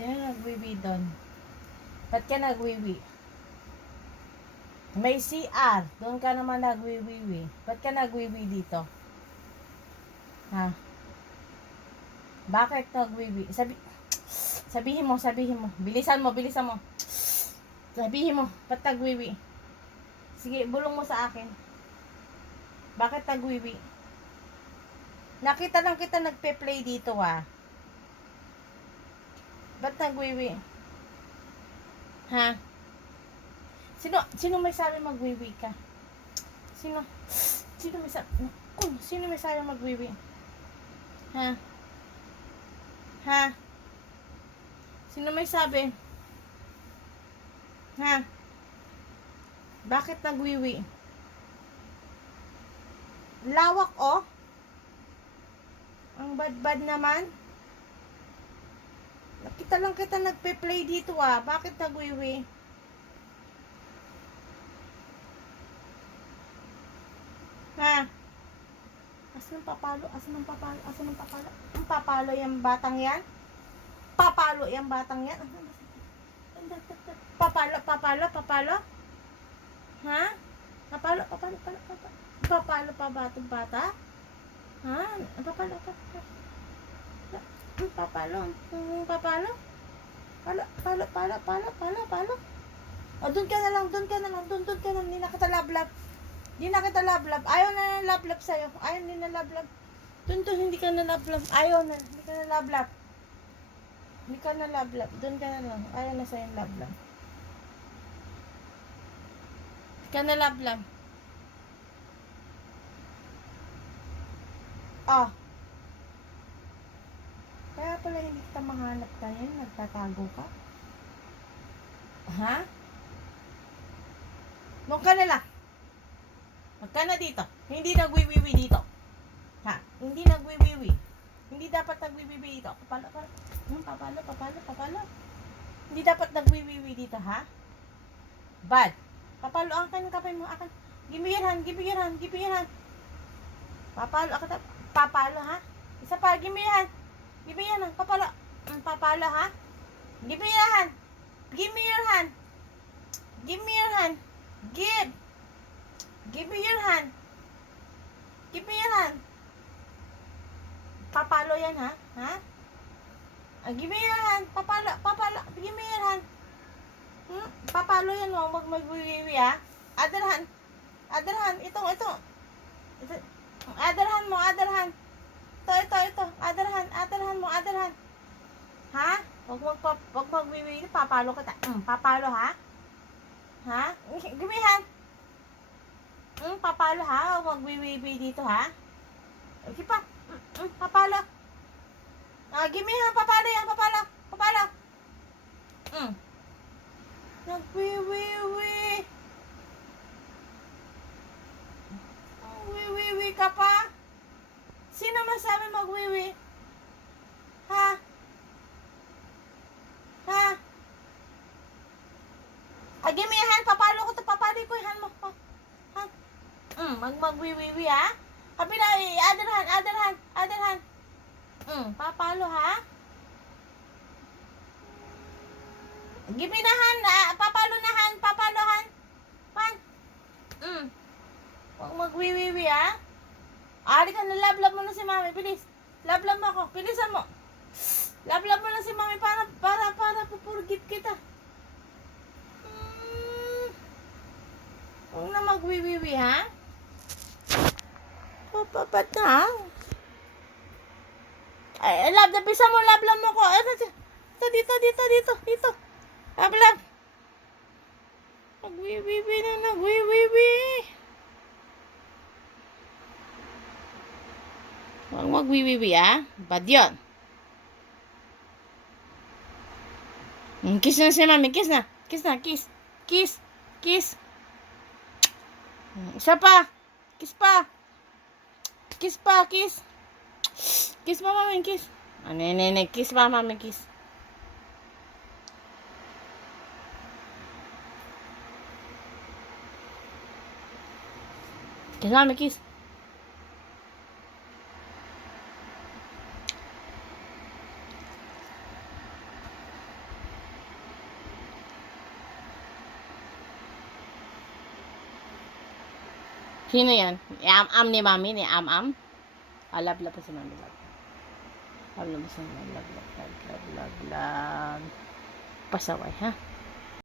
Sino nagwiwi doon? Ba't ka nagwiwi? May CR. Doon ka naman nagwiwiwi. Ba't ka nagwiwi dito? Ha? Bakit nagwiwi? Sabihin mo. Bilisan mo. Sabihin mo. Ba't nagwiwi? Sige, bulong mo sa akin. Bakit nagwiwi? Nakita lang kita nagpe-play dito Ba't nagwiwi? Ha? Sino may sabi magwiwi ka? Sino may sabi magwiwi? Ha? Ha? Sino may sabi? Ha? Bakit nagwiwi? Lawak Ang bad naman. Nakita lang kita nagpe-play dito Bakit nagwiwi? Ha? Asan ang papalo? Ang papalo yung batang yan? Papalo yung batang yan? Papalo? Ha? Papalo pa batang bata? Ha? Papalo? Palo? Doon ka na lang. Hindi na kita lablab. Ayaw na lablab sa'yo. Doon, hindi ka na lablab. Hindi ka na lablab. Doon ka na lang. Ayaw na sa'yo lablab. Hindi ka na lablab. Kaya pala hindi kita mahanap tayo. Nagtatago ka. Ha? Doon ka na lang. Huwag ka na dito. Hindi nagwiwiwi dito. Ha? Hindi nagwiwiwi. Hindi dapat nagwiwiwi dito. Papalo. Hindi dapat nagwiwiwi dito, ha? Bad. Papalo, akin mo. Give me your hand. Papalo, ha? Isa pa, give me your hand. Papalo. Papalo, ha? Give me your hand. Give me your hand. Give me your hand. Papalo yan, ha? Give me your hand. Papalo. Give me your hand. Papalo yan, huwag magwiwiwi, ha? Other hand. Ito. Other hand. Ito. Other hand. Ha? Huwag magwiwiwi. Papalo kita. Papalo, ha? Ha? Give me hand. Papalo, ha? Huwag magwiwiwi dito, ha? Okay pa. Papalo. Give me hand. Papalo yan. Papalo. Nagwiwiwi. Wiwiwi ka pa? Sino masabi magwiwi? Ha? Give me a hand. Papalo ko to. Papalo ko yung hand mo. Magwiwiwi, ha? Kapila, other hand. Papalo, ha? Give me the hand. Papalo. Huwag magwiwiwi, ha? Ari ka na, lablab mo na si mami. Bilis. Lablab mo ako. Bilisan mo. Lablab mo na si mami para pupurgit kita. Huwag na magwiwiwi, ha? Papapat na, ha? Ay, bisa mo, lablab mo ko. Dito. Lablab. Nagwiwiwi. Huwag magwiwiwi, ha? Bad yun. Kiss na si mami. Kiss. Isa pa. Kiss pa. Kiss pa, mami. Kiss. Nene. Kiss pa, mami. Kiss. Kiss, mami. Kiss. Sino yan? Am-am ni mami, ni am-am? Love pa si mami, love. Love pa si mami, love. Pasaway, ha?